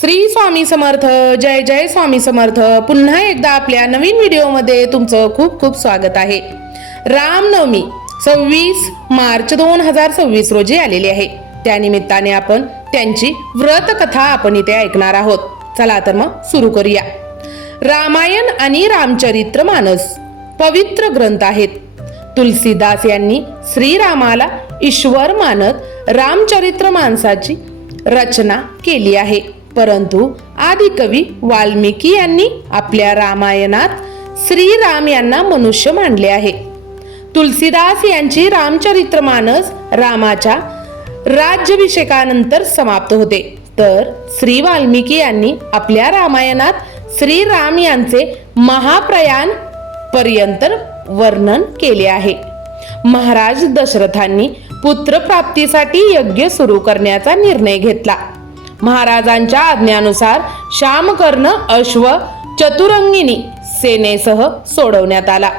श्री स्वामी समर्थ. जय जय स्वामी समर्थ. पुन्हा एकदा आपल्या नवीन व्हिडिओमध्ये तुमचं खूप खूप स्वागत आहे. रामनवमी 26 मार्च 2026 रोजी आलेली आहे. त्यानिमित्ताने आपण त्यांची व्रत कथा आपण इथे ऐकणार आहोत. चला तर मग सुरू करूया. रामायण आणि रामचरित्र मानस पवित्र ग्रंथ आहेत. तुलसीदास यांनी श्रीरामाला ईश्वर मानत रामचरित्र मानसाची रचना केली आहे. परंतु आदिकवी वाल्मिकी यांनी आपल्या रामायणात श्रीराम यांना मनुष्य मानले आहे. तुलसीदास यांची रामचरित्र मानस रामाच्या राज्याभिषेकानंतर समाप्त होते, तर श्री वाल्मिकी यांनी आपल्या रामायणात श्रीराम यांचे महाप्रयाण पर्यंत वर्णन केले आहे. महाराज दशरथांनी पुत्रप्राप्तीसाठी यज्ञ सुरू करण्याचा निर्णय घेतला. महाराजांच्या आज्ञेनुसार श्यामकर्ण अश्व चतुरंगिनी सेनेसह सोडवण्यात आला.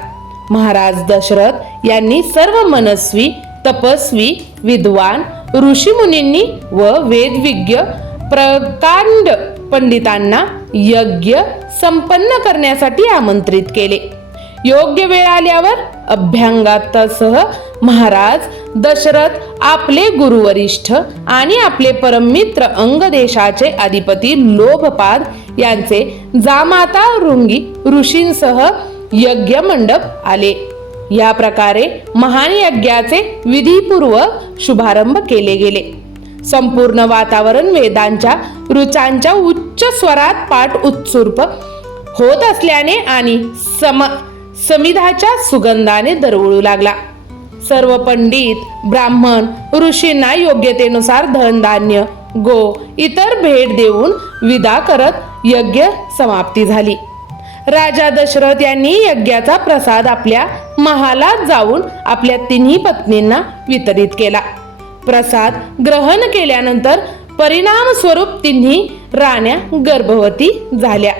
महाराज दशरथ यांनी सर्व मनस्वी, तपस्वी, विद्वान ऋषीमुनींनी व वेदविज्ञ प्रकांड पंडितांना यज्ञ संपन्न करण्यासाठी आमंत्रित केले. योग्य वेळ आल्यावर अभ्यंगासह महाराज दशरथ आपले गुरुवरिष्ठ आणि आपले परममित्र अंगदेशाचे अधिपती लोभपाद यांचे जामाता रुंगी ऋषींसह यज्ञ मंडप आले. या प्रकारे महान यज्ञाचे विधीपूर्वक शुभारंभ केले गेले. संपूर्ण वातावरण वेदांच्या ऋचांच्या उच्च स्वरात पाठ उत्सुर्प होत असल्याने आणि समिधाच्या सुगंधाने दरवळू लागला. सर्व पंडित ब्राह्मण ऋषींना योग्यतेनुसार धनधान्य गो इतर भेट देऊन विदा करत यज्ञ समाप्ती झाली. राजा दशरथ यांनी यज्ञाचा प्रसाद आपल्या महालात जाऊन आपल्या तिन्ही पत्नींना वितरित केला. प्रसाद ग्रहण केल्यानंतर परिणाम स्वरूप तिन्ही राण्या गर्भवती झाल्या.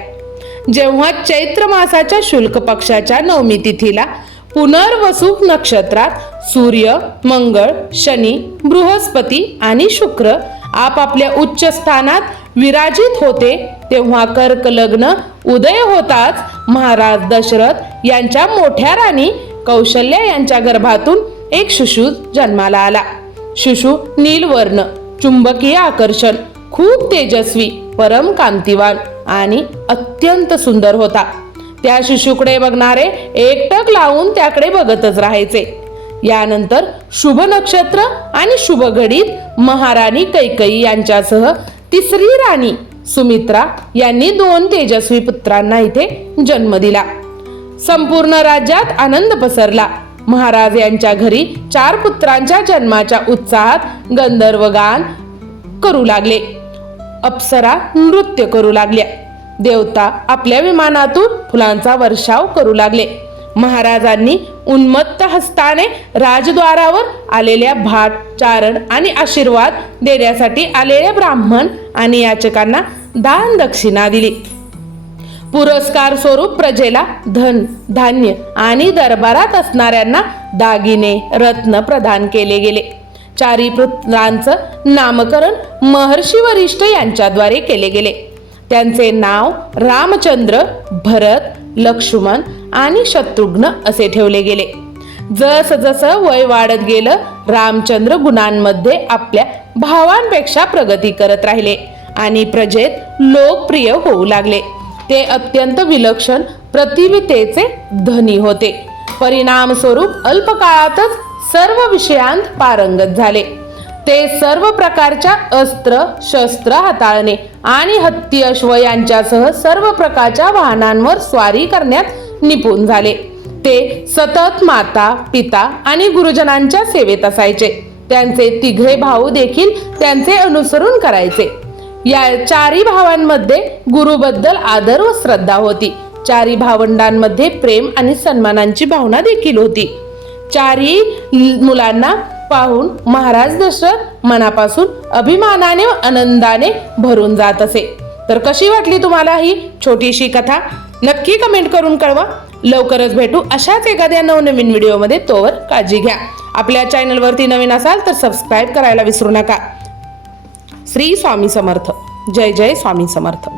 जेव्हा चैत्र मासाच्या शुल्क पक्षाच्या नवमी तिथीला पुनर्वसु नक्षत्रात सूर्य, मंगळ, शनी, बृहस्पती आणि शुक्र आपापल्या उच्च स्थानात विराजित होते, तेव्हा कर्क लग्न उदय होताच महाराज दशरथ यांच्या मोठ्या राणी कौशल्या यांच्या गर्भातून एक शिशु जन्माला आला. शिशु नीलवर्ण, चुंबकीय आकर्षण, खूप तेजस्वी, परम कांतिवान आणि अत्यंत सुंदर होता. त्या शिशुकडे बघणारे एकटक लावून त्याकडे बघतच राहायचे. यानंतर शुभ नक्षत्र आणि शुभ घडीत महाराणी कैकेयी यांच्यासह तिसरी राणी सुमित्रा यांनी 2 तेजस्वी पुत्रांना इथे जन्म दिला. संपूर्ण राज्यात आनंद पसरला. महाराज यांच्या घरी 4 पुत्रांच्या जन्माच्या उत्साहात गंधर्व गान करू लागले, अप्सरा नृत्य करू लागल्या, देवता आपल्या विमानातून फुलांचा वर्षाव करू लागले. महाराजांनी उन्मत्त हस्ताने राजद्वारावर आलेल्या भाट, चारण आणि आशीर्वाद देण्यासाठी आलेल्या ब्राह्मण आणि याचकांना दान दक्षिणा दिली. पुरस्कार स्वरूप प्रजेला धन, धान्य आणि दरबारात असणाऱ्यांना दागिने, रत्न प्रदान केले गेले. 4 पुत्रांचं नामकरण महर्षी वरिष्ठ यांच्याद्वारे केले गेले. त्यांचे नाव रामचंद्र, भरत, लक्ष्मण आणि शत्रुघ्न असे ठेवले गेले. जसं वय वाढत गेलं, रामचंद्र गुणांमध्ये आपल्या भावांपेक्षा प्रगती करत राहिले आणि प्रजेत लोकप्रिय होऊ लागले. ते अत्यंत विलक्षण प्रतिभेचे धनी होते. परिणाम स्वरूप अल्पकाळातच सर्व विषयांत पारंगत झाले. ते सर्व प्रकारच्या अस्त्र शस्त्र हाताळणे आणि हत्ती, अश्व यांच्यासह सर्व प्रकारच्या वाहनांवर स्वारी करण्यात निपुण झाले. ते सतत माता, पिता आणि गुरुजनांच्या सेवेत असायचे. त्यांचे 3 भाऊ देखील त्यांचे अनुसरण करायचे. या 4 भावांमध्ये गुरुबद्दल आदर व श्रद्धा होती. 4 भावंडांमध्ये प्रेम आणि सन्मानाची भावना देखील होती. 4 मुलांना पाहून महाराज दशरथ मनापासून अभिमानाने व आनंदाने भरून जात असे. तर कशी वाटली तुम्हाला ही छोटीशी कथा? नक्की कमेंट करून कळवा. लवकरच भेटू अशाच एखाद्या नवनवीन व्हिडिओमध्ये. तोवर काळजी घ्या. आपल्या चॅनलवरती नवीन असाल तर सबस्क्राईब करायला विसरू नका. श्री स्वामी समर्थ. जय जय स्वामी समर्थ.